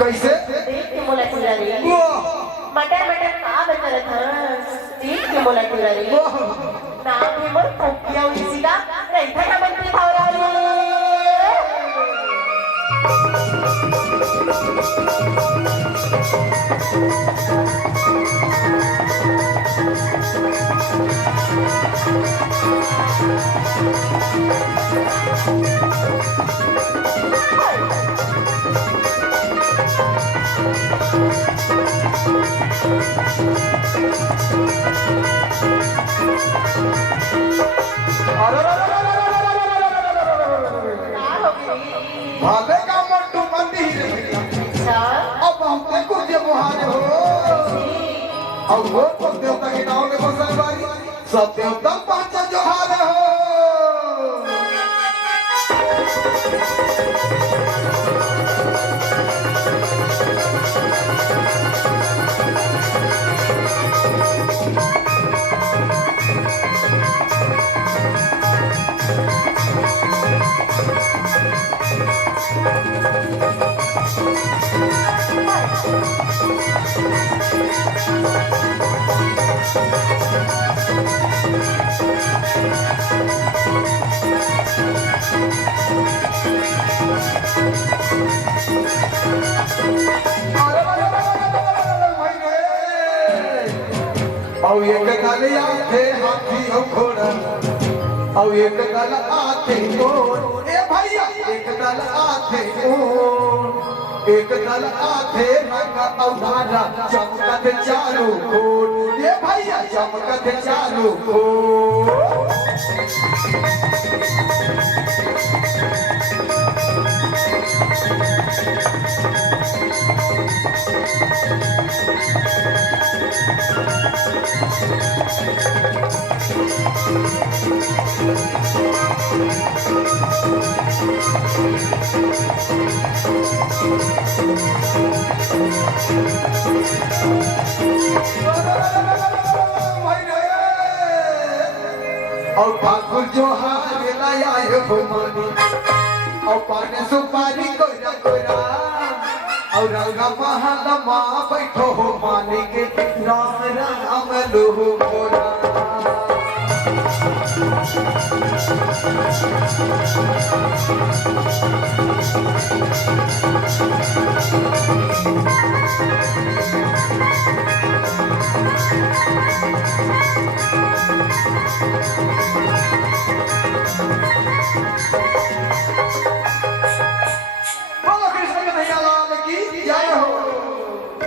कैसे देख के मोला चुरारी मटर मटर का बंदर था देख के मोला चुरारी ना भी मोर पोकिया उसी का नहीं था ना बंदी था भाले का मंटू मंदिर अब हमने कुछ मुहारे हो अब वो सब देवता के नाम में बसल बारी सब देवता पांच जोहार हो और एक गल आथे हाथी और घोड़ा और एक गल आथे ऊंट ए भैया एक गल आथे ऊंट एक गल आथे रंग औधारा चमकत चारों कोट ये भैया चमकत चारों कोट और ठाकुर जो हार लाया है भुमानी और पाने सुपारी कोयरा कोयरा और रंगा महल माँ बैठो हो मानी के राम राम लोहो कोरा